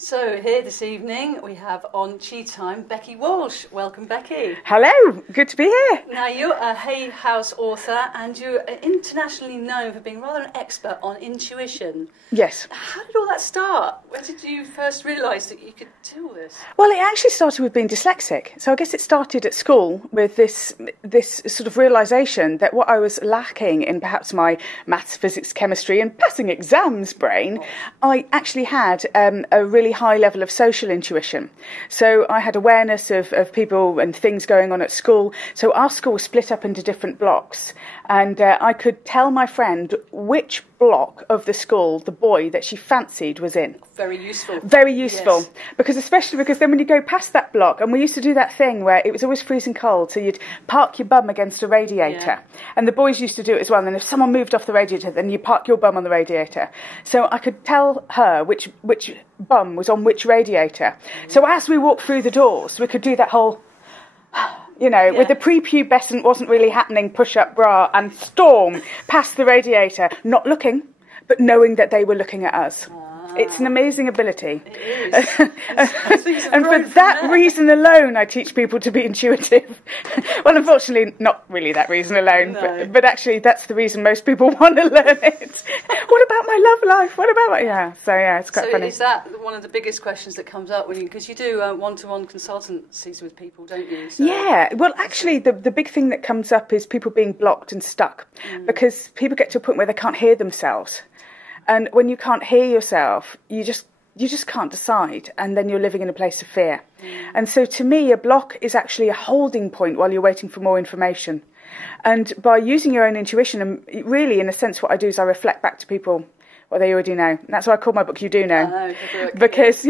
So here this evening we have on Tea Time Becky Walsh. Welcome, Becky. Hello, good to be here. Now you're a Hay House author and you're internationally known for being rather an expert on intuition. Yes. How did all that start? When did you first realise that you could do all this? Well, it actually started with being dyslexic. So I guess it started at school with this sort of realisation that what I was lacking in perhaps my maths, physics, chemistry and passing exams brain, I actually had a really high level of social intuition. So I had awareness of people and things going on at school. So our school was split up into different blocks, and I could tell my friend which block of the school the boy that she fancied was in. Very useful. Very useful. Yes. Especially because then when you go past that block, and we used to do that thing where it was always freezing cold, so you'd park your bum against a radiator. And the boys used to do it as well. And if someone moved off the radiator, then you park your bum on the radiator. So I could tell her which bum was on which radiator. So as we walked through the doors, we could do that whole, with the prepubescent wasn't really happening push-up bra and storm past the radiator, not looking, but knowing that they were looking at us. It's an amazing ability. It is. And for that reason alone, I teach people to be intuitive. Well, unfortunately, not really that reason alone, No. but actually that's the reason most people want to learn it. What about my love life? What about it's quite funny. So is that one of the biggest questions that comes up because you do one-to-one consultancies with people, don't you? So, yeah, well, actually, the big thing that comes up is people being blocked and stuck because people get to a point where they can't hear themselves. And when you can't hear yourself, you just can't decide, and then you're living in a place of fear. And so to me, a block is actually a holding point while you're waiting for more information. And by using your own intuition, and really, in a sense, what I do is I reflect back to people what they already know. And that's why I call my book You Do Know. Because,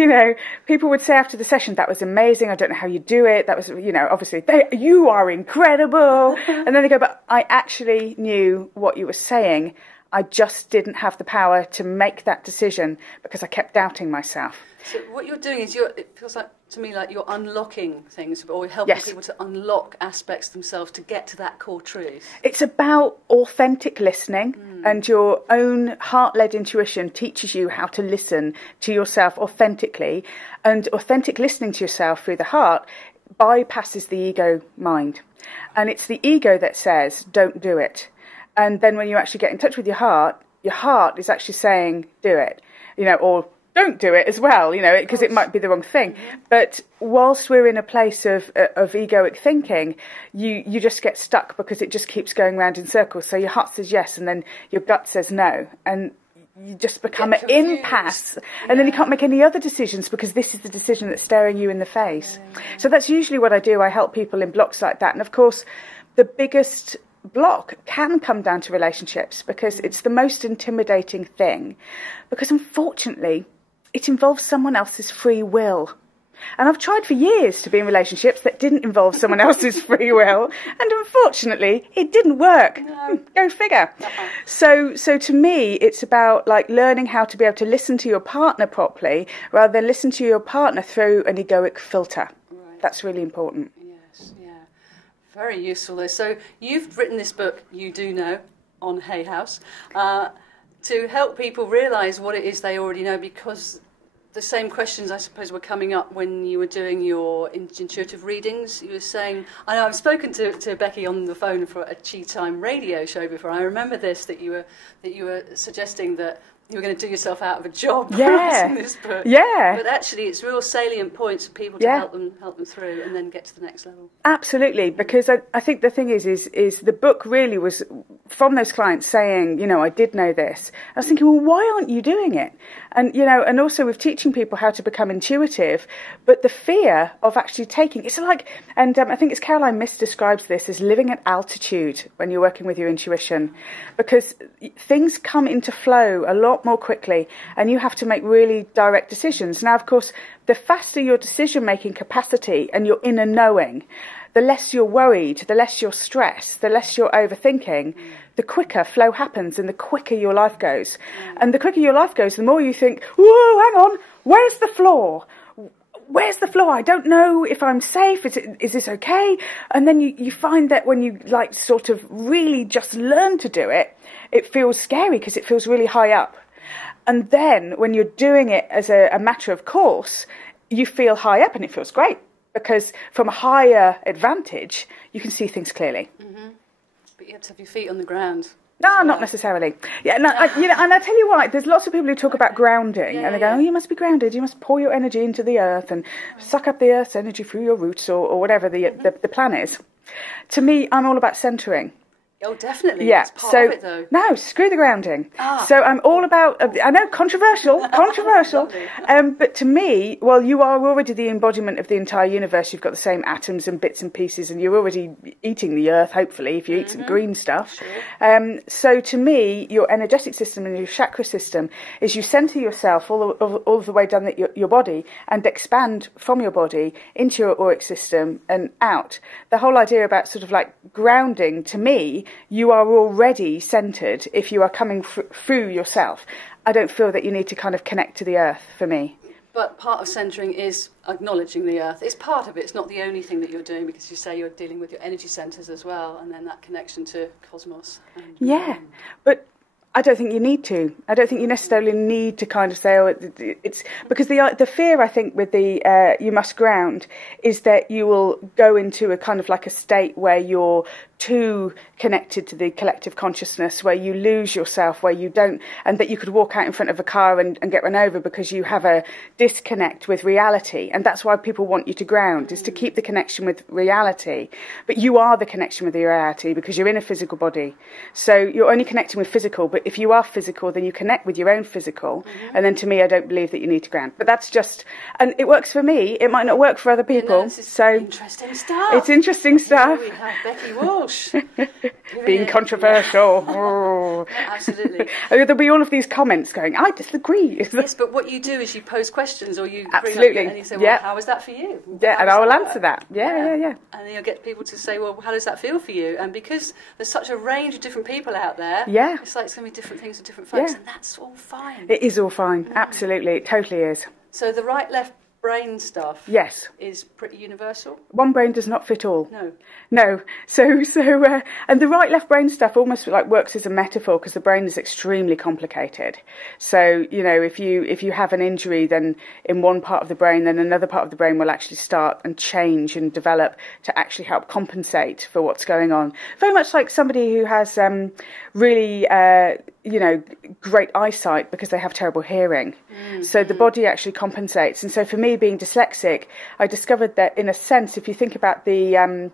people would say after the session, that was amazing, I don't know how you do it, that was, obviously, you are incredible. And then they go, but I actually knew what you were saying. I just didn't have the power to make that decision because I kept doubting myself. So what you're doing is it feels like to me like you're unlocking things or helping people to unlock aspects themselves to get to that core truth. It's about authentic listening, and your own heart-led intuition teaches you how to listen to yourself authentically, and authentic listening to yourself through the heart bypasses the ego mind. And it's the ego that says, don't do it. And then when you actually get in touch with your heart is actually saying, do it, or don't do it as well, because it might be the wrong thing. But whilst we're in a place of egoic thinking, you just get stuck because it just keeps going round in circles. So your heart says yes, and then your gut says no. And you just become an impasse. And then you can't make any other decisions because this is the decision that's staring you in the face. So that's usually what I do. I help people in blocks like that. And of course, the biggest block can come down to relationships because it's the most intimidating thing, because unfortunately it involves someone else's free will. And I've tried for years to be in relationships that didn't involve someone else's free will, and unfortunately it didn't work. No. Go figure. So to me it's about learning how to be able to listen to your partner properly rather than listen to your partner through an egoic filter. Right. That's really important. Very useful though. So you've written this book, You Do Know, on Hay House, to help people realise what it is they already know, because the same questions I suppose were coming up when you were doing your intuitive readings. You were saying, I know I've spoken to Becky on the phone for a Tea Time radio show before. I remember this, that you were suggesting that you were going to do yourself out of a job writing this book. Yeah. But actually it's real salient points for people to help them through and then get to the next level. Absolutely, because I think the thing is the book really was from those clients saying, I did know this. I was thinking, well, why aren't you doing it? And, and also with teaching people how to become intuitive, but the fear of actually taking, it's like, and I think it's Caroline Myss describes this as living at altitude when you're working with your intuition, because things come into flow a lot more quickly and you have to make really direct decisions. Now, of course, the faster your decision-making capacity and your inner knowing, the less you're worried, the less you're stressed, the less you're overthinking, the quicker flow happens and the quicker your life goes. And the quicker your life goes, the more you think, whoa, hang on, where's the floor? Where's the floor? I don't know if I'm safe. Is this okay? And then you find that when you sort of really just learn to do it, it feels scary because it feels really high up. And then when you're doing it as a matter of course, you feel high up and it feels great, because from a higher advantage, you can see things clearly. Mm-hmm. But you have to have your feet on the ground. No, not necessarily. Yeah, no, and I tell you what, there's lots of people who talk about grounding, and they go, oh, you must be grounded, you must pour your energy into the earth and suck up the earth's energy through your roots, or whatever the plan is. To me, I'm all about centering. Oh, definitely. Yeah. That's part of it, though. No, screw the grounding. So I'm all about, I know, controversial, but to me, well, you are already the embodiment of the entire universe. You've got the same atoms and bits and pieces, and you're already eating the earth, hopefully, if you eat some green stuff. Sure. So to me, your energetic system and your chakra system is you center yourself all the way down your body and expand from your body into your auric system and out. The whole idea about sort of like grounding, to me, you are already centred if you are coming through yourself. I don't feel that you need to kind of connect to the earth for me. But part of centering is acknowledging the earth. It's part of it. It's not the only thing that you're doing, because you say you're dealing with your energy centres as well, and then that connection to cosmos. But I don't think you need to. I don't think you necessarily need to kind of say, oh, it's because the fear, I think, with the you must ground is that you will go into a kind of like a state where you're too connected to the collective consciousness, where you lose yourself, where you don't, and that you could walk out in front of a car and get run over because you have a disconnect with reality. And that's why people want you to ground, is to keep the connection with reality. But you are the connection with the reality because you're in a physical body. So you're only connecting with physical, but if you are physical, then you connect with your own physical. And then to me, I don't believe that you need to ground. But that's just, and it works for me. It might not work for other people. This is interesting stuff. It's interesting stuff. Here we have Becky Walsh. Being controversial. Oh. Absolutely. There'll be all of these comments going, I disagree. Yes, but what you do is you pose questions, or you Absolutely. bring up, and you say, well, how is that for you? Yeah, and I will answer that. Yeah. And then you'll get people to say, well, how does that feel for you? And because there's such a range of different people out there, it's like it's going to be different things for different folks, and that's all fine. It is all fine. Absolutely. It totally is. So the right-left brain stuff is pretty universal? One brain does not fit all. No. So and the right left brain stuff almost like works as a metaphor, because the brain is extremely complicated. So, you know, if you have an injury, then in one part of the brain, then another part of the brain will actually start and change and develop to actually help compensate for what's going on. Very much like somebody who has really great eyesight because they have terrible hearing. So the body actually compensates. And so for me, being dyslexic, I discovered that in a sense, if you think about the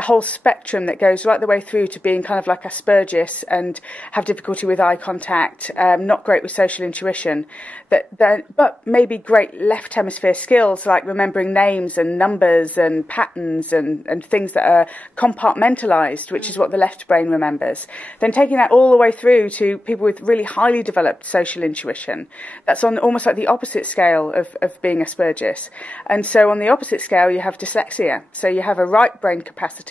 whole spectrum that goes right the way through to being kind of like Asperger's and have difficulty with eye contact, not great with social intuition, but maybe great left hemisphere skills like remembering names and numbers and patterns and things that are compartmentalized, which is what the left brain remembers. Then taking that all the way through to people with really highly developed social intuition. That's on almost like the opposite scale of being Asperger's. And so on the opposite scale, you have dyslexia. So you have a right brain capacity.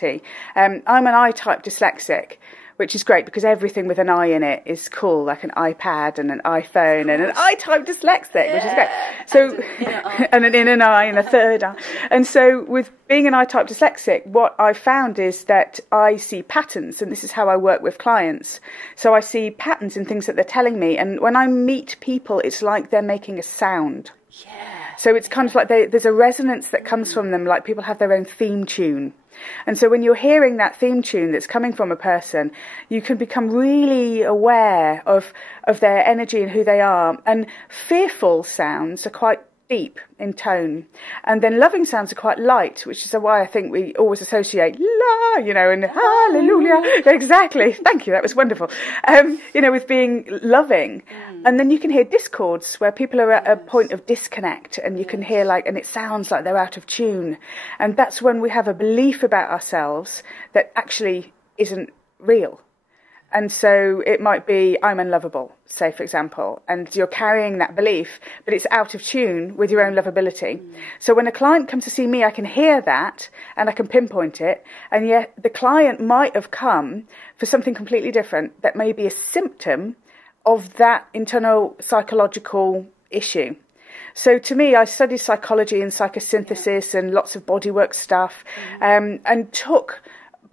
I'm an I-type dyslexic, which is great because everything with an I in it is cool, like an iPad and an iPhone and an I-type dyslexic, which is great. So, and an inner eye and a third eye. And so with being an I-type dyslexic, what I found is that I see patterns, and this is how I work with clients. So I see patterns in things that they're telling me, and when I meet people, it's like they're making a sound. So it's kind of like there's a resonance that comes from them, like people have their own theme tune. And so when you're hearing that theme tune that's coming from a person, you can become really aware of their energy and who they are. And fearful sounds are quite deep in tone, and then loving sounds are quite light, which is why I think we always associate la, and hallelujah. Exactly. Thank you. That was wonderful. With being loving. And then you can hear discords where people are at a point of disconnect, and you can hear and it sounds like they're out of tune. And that's when we have a belief about ourselves that actually isn't real. And so it might be, I'm unlovable, say, for example, and you're carrying that belief, but it's out of tune with your own lovability. So when a client comes to see me, I can hear that and I can pinpoint it. And yet the client might have come for something completely different that may be a symptom of that internal psychological issue. So to me, I studied psychology and psychosynthesis and lots of bodywork stuff, and took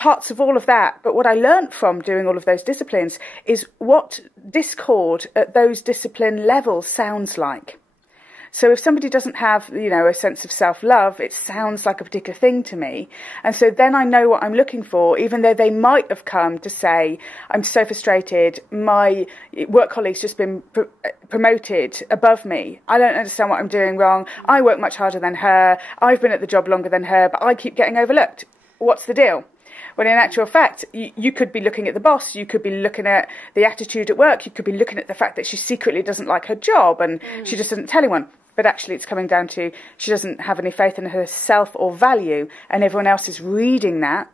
parts of all of that. But what I learnt from doing all of those disciplines is what discord at those discipline levels sounds like. So if somebody doesn't have, a sense of self-love, it sounds like a particular thing to me. And so then I know what I'm looking for, even though they might have come to say, I'm so frustrated, my work colleague's just been promoted above me. I don't understand what I'm doing wrong. I work much harder than her. I've been at the job longer than her, but I keep getting overlooked. What's the deal? When in actual fact, you could be looking at the boss, you could be looking at the attitude at work, you could be looking at the fact that she secretly doesn't like her job and she just doesn't tell anyone. But actually it's coming down to she doesn't have any faith in herself or value, and everyone else is reading that,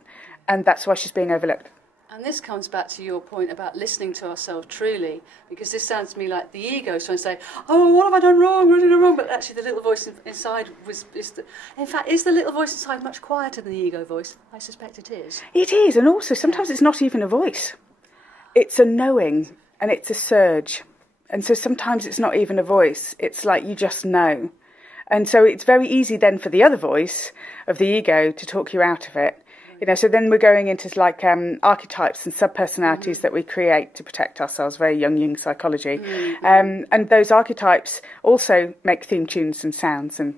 and that's why she's being overlooked. And this comes back to your point about listening to ourselves truly, because this sounds to me like the ego is trying to say, oh, what have I done wrong? What have I done wrong? But actually the little voice inside is the little voice inside much quieter than the ego voice? I suspect it is. It is, and also sometimes it's not even a voice. It's a knowing, and it's a surge. And so sometimes it's not even a voice. It's like you just know. And so it's very easy then for the other voice of the ego to talk you out of it. So then we're going into like archetypes and subpersonalities that we create to protect ourselves, very Jungian psychology. And those archetypes also make theme tunes and sounds. And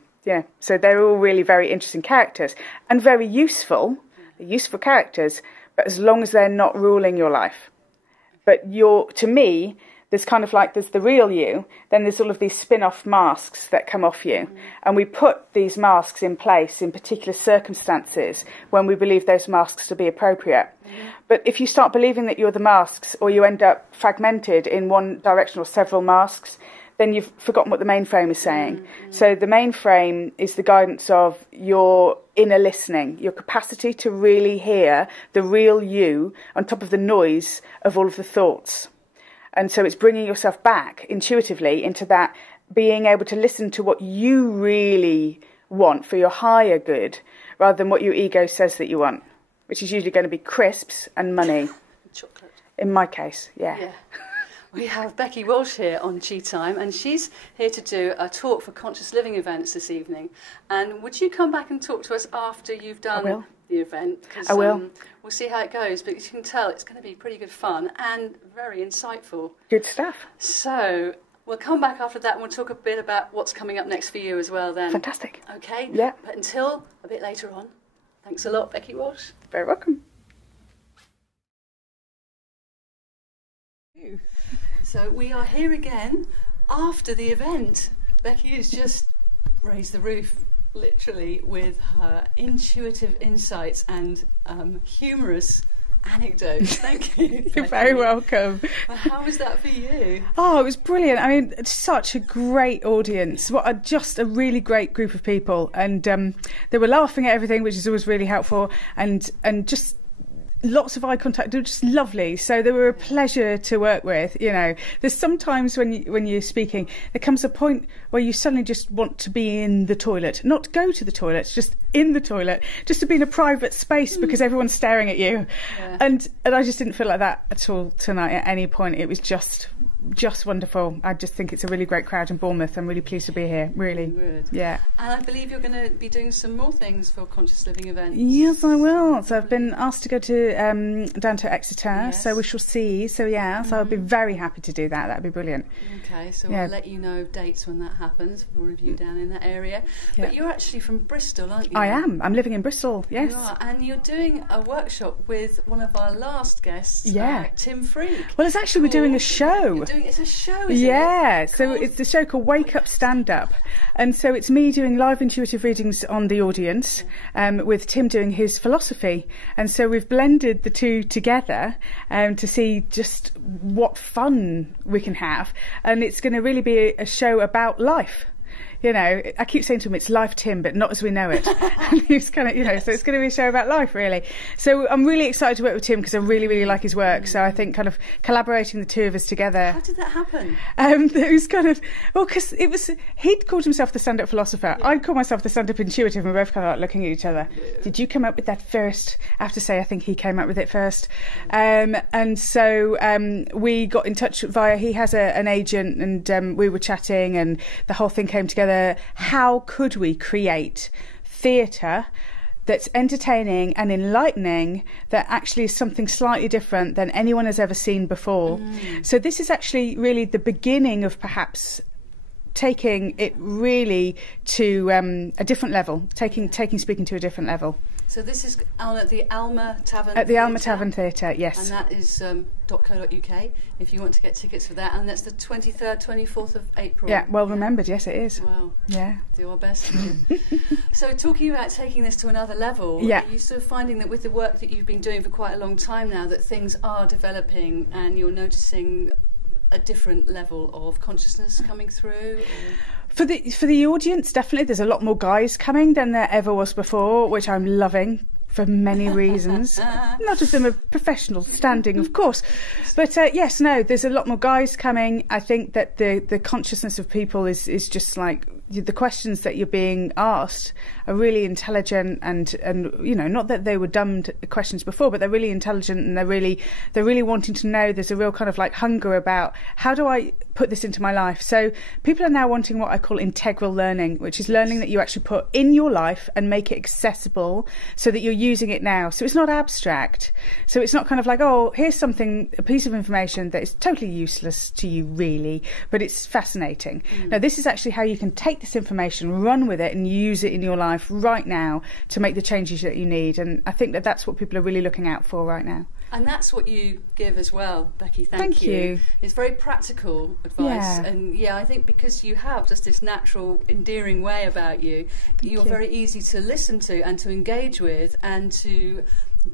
so they're all really very interesting characters and very useful characters, but as long as they're not ruling your life. But to me, there's kind of like, there's the real you, then there's all of these spin-off masks that come off you. And we put these masks in place in particular circumstances when we believe those masks to be appropriate. But if you start believing that you're the masks, or you end up fragmented in one direction or several masks, then you've forgotten what the mainframe is saying. So the mainframe is the guidance of your inner listening, your capacity to really hear the real you on top of the noise of all of the thoughts. And so it's bringing yourself back intuitively into that, being able to listen to what you really want for your higher good, rather than what your ego says that you want, which is usually going to be crisps and money. Chocolate. In my case, yeah. We have Becky Walsh here on Chi Time, and she's here to do a talk for conscious living events this evening. And would you come back and talk to us after you've done the event? I will. We'll see how it goes, but you can tell it's going to be pretty good fun and very insightful. Good stuff. So we'll come back after that and we'll talk a bit about what's coming up next for you as well then. Fantastic. Okay? Yeah. But until a bit later on, thanks a lot, Becky Walsh. Very welcome. So we are here again after the event. Becky has just raised the roof, literally, with her intuitive insights and humorous anecdotes. Thank you. You're very welcome. Well, how was that for you? Oh, it was brilliant. I mean, it's such a great audience. Just a really great group of people. And they were laughing at everything, which is always really helpful. And just lots of eye contact. They were just lovely. So they were a pleasure to work with. There's sometimes when you're speaking, there comes a point where you suddenly just want to be in the toilet, not go to the toilet, just in the toilet, just to be in a private space because everyone's staring at you. Yeah. And I just didn't feel like that at all tonight at any point. It was just wonderful. I just think it's a really great crowd in Bournemouth. I'm really pleased to be here. Really. Good. Yeah. And I believe you're going to be doing some more things for conscious living events. Yes, I will. So I've been asked to go to down to Exeter, so we shall see. So so I'll be very happy to do that. That'd be brilliant. Okay, so we'll let you know dates when that happens for all of you down in that area. Yeah. But you're actually from Bristol, aren't you? I am. I'm living in Bristol, yes. You are, and you're doing a workshop with one of our last guests, Tim Freak. Well, it's actually, we're doing a show. It's a show, isn't it? Yeah, so it's the show called Wake Up Stand Up. And so it's me doing live intuitive readings on the audience, with Tim doing his philosophy. And so we've blended the two together to see just what fun we can have. And it's going to really be a show about life. I keep saying to him, it's life, Tim, but not as we know it. And he's kind of, so it's going to be a show about life, really. So I'm really excited to work with Tim because I really, really like his work. So I think kind of collaborating the two of us together. How did that happen? It was kind of, because he'd called himself the stand-up philosopher. Yeah. I'd call myself the stand-up intuitive, and we're both kind of like looking at each other. Yeah. Did you come up with that first? I have to say, I think he came up with it first. And so we got in touch via, he has an agent, and we were chatting, and the whole thing came together. How could we create theatre that's entertaining and enlightening, that actually is something slightly different than anyone has ever seen before. So this is actually really the beginning of perhaps taking it really to a different level, taking speaking to a different level. So this is at the Alma Tavern. At the Alma Tavern Theatre, yes. And that is .co.uk if you want to get tickets for that. And that's the 23rd, 24th of April. Yeah, well remembered, yes it is. Wow. Yeah. Do our best. So talking about taking this to another level, yeah. are you sort of finding that with the work that you've been doing for quite a long time now, that things are developing and you're noticing a different level of consciousness coming through? Or? For the audience, definitely there's a lot more guys coming than there ever was before, which I'm loving for many reasons. Not just them a professional standing, of course, but yes, no, there's a lot more guys coming. I think that the consciousness of people is just like the questions that you're being asked are really intelligent, and you know, not that they were dumb questions before, but they're really intelligent, and they're really wanting to know. There's a real kind of like hunger about how do I put this into my life. So people are now wanting what I call integral learning, which is learning that you actually put in your life and make it accessible so that you're using it now. So it's not abstract. So it's not kind of like, oh, here's something, a piece of information that is totally useless to you really, but it's fascinating. Now this is actually how you can take this information, run with it and use it in your life right now to make the changes that you need. And I think that that's what people are really looking out for right now. And that's what you give as well, Becky. Thank you. It's very practical advice. Yeah. And yeah, I think because you have just this natural, endearing way about you, you're very easy to listen to and to engage with and to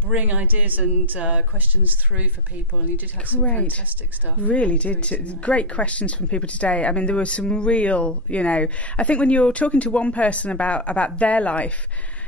bring ideas and questions through for people. And you did have some fantastic stuff. Really did. Great questions from people today. I mean, there was some real, you know, I think when you're talking to one person about their life,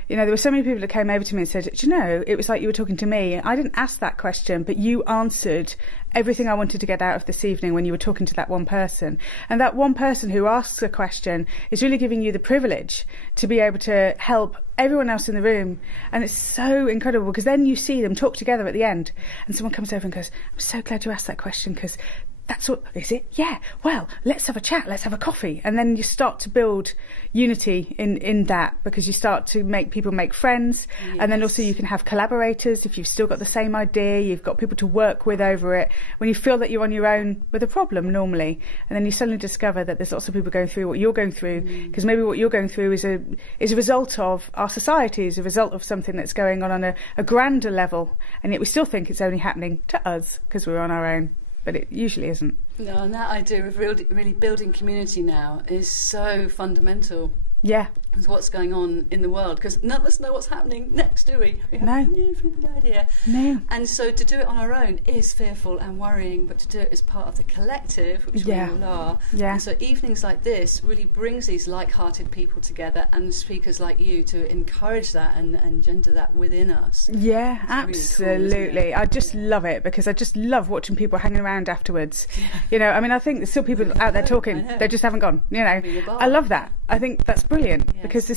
you know, there were so many people that came over to me and said, do you know, it was like you were talking to me. I didn't ask that question, but you answered everything I wanted to get out of this evening when you were talking to that one person. And that one person who asks a question is really giving you the privilege to be able to help everyone else in the room. And it's so incredible because then you see them talk together at the end and someone comes over and goes, I'm so glad you asked that question because that's what, is it? Yeah. Well, let's have a chat. Let's have a coffee. And then you start to build unity in that because you start to make people make friends. Yes. And then also you can have collaborators. If you've still got the same idea, you've got people to work with over it. When you feel that you're on your own with a problem normally, and then you suddenly discover that there's lots of people going through what you're going through, because maybe what you're going through is a result of our society, is a result of something that's going on a grander level. And yet we still think it's only happening to us because we're on our own. But it usually isn't. No, and that idea of really building community now is so fundamental. Yeah. With what's going on in the world, because none of us know what's happening next, do we? We have no flipping idea. No. And so to do it on our own is fearful and worrying, but to do it as part of the collective, which we all are. Yeah. And so evenings like this really brings these like-hearted people together, and speakers like you to encourage that and engender that within us. Yeah, absolutely. Really cool, I just love it because I just love watching people hanging around afterwards. Yeah. You know, I mean, I think there's still people out there talking. They just haven't gone. You know, I love that. I think that's brilliant. Yeah. Because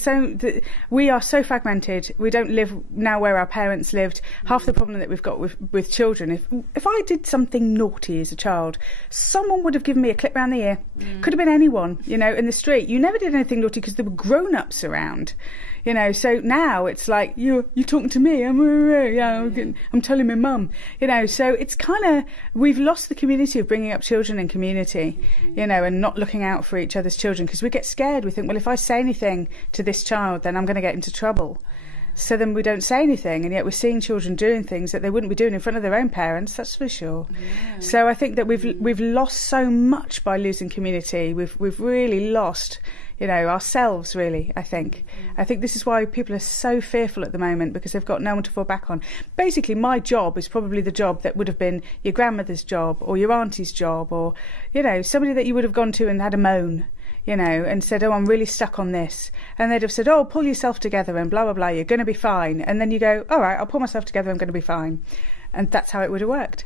we are so fragmented. We don't live now where our parents lived. Half the problem that we've got with children, if I did something naughty as a child, someone would have given me a clip round the ear. Could have been anyone, you know, in the street. You never did anything naughty because there were grown-ups around. You know, so now it's like you're talking to me. I'm telling my mum. You know, so it's kind of, we've lost the community of bringing up children in community. You know, and not looking out for each other's children because we get scared. We think, well, if I say anything to this child, then I'm going to get into trouble. So then we don't say anything, and yet we're seeing children doing things that they wouldn't be doing in front of their own parents. That's for sure. Yeah. So I think that we've lost so much by losing community. We've really lost, you know, ourselves, really, I think. I think this is why people are so fearful at the moment, because they've got no one to fall back on. Basically, my job is probably the job that would have been your grandmother's job or your auntie's job, or, you know, somebody that you would have gone to and had a moan, you know, and said, oh, I'm really stuck on this. And they'd have said, oh, pull yourself together and blah, blah, blah, you're going to be fine. And then you go, all right, I'll pull myself together, I'm going to be fine. And that's how it would have worked.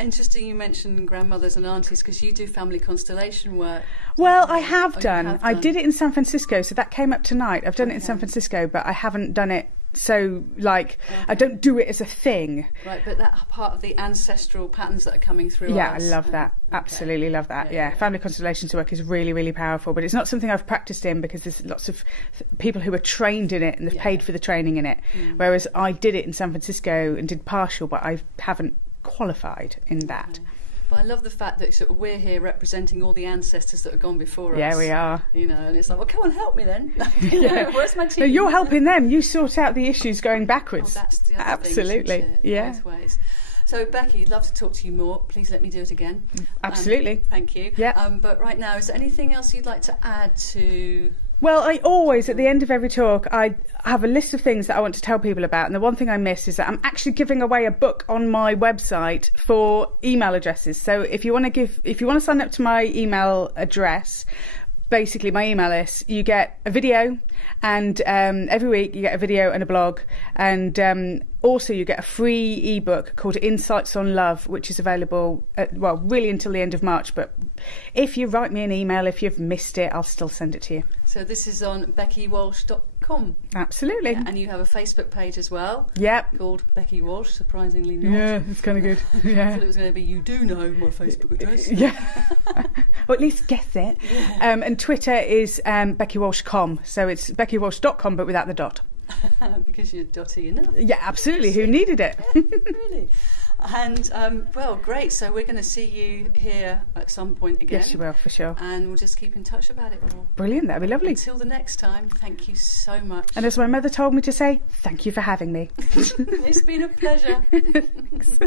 Interesting you mentioned grandmothers and aunties, because you do family constellation work. Well, I have done. I did it in San Francisco, so that came up tonight. I've done it in San Francisco, but I haven't done it so like I don't do it as a thing. Right, but that part of the ancestral patterns that are coming through. Yeah, I love that. Absolutely love that. Yeah, family constellations work is really, really powerful, but it's not something I've practiced in because there's lots of people who are trained in it and they've paid for the training in it. Whereas I did it in San Francisco and did partial, but I haven't qualified in that. But I love the fact that sort of we're here representing all the ancestors that have gone before us. Yeah, we are. You know, and it's like, well, come on, help me then. Where's my team? No, you're helping them. You sort out the issues going backwards. Oh, that's the other Absolutely. thing, yeah. Both ways. So, Becky, I'd love to talk to you more. Please let me do it again. Absolutely. Thank you. Yeah. But right now, is there anything else you'd like to add to... Well, I always, at the end of every talk, I have a list of things that I want to tell people about. And the one thing I miss is that I'm actually giving away a book on my website for email addresses. So if you want to sign up to my email address, basically my email list, you get a video, and every week you get a video and a blog, and also you get a free ebook called Insights on Love, which is available really until the end of March, but if you write me an email, if you've missed it, I'll still send it to you. So this is on beckywalsh.com. Absolutely. Yeah, and you have a Facebook page as well. Yep. Called Becky Walsh, surprisingly not. Yeah, it's kind of good. Yeah. I thought it was going to be, you do know my Facebook address. Yeah. Or at least guess it. Yeah. And Twitter is BeckyWalsh.com. So it's BeckyWalsh.com, but without the dot. Because you're dotty enough. Yeah, absolutely. Who needed it? Yeah, really. And, well, great. So we're going to see you here at some point again. Yes, you will, for sure. And we'll just keep in touch about it more. Brilliant. That'd be lovely. Until the next time, thank you so much. And as my mother told me to say, thank you for having me. It's been a pleasure. Thanks.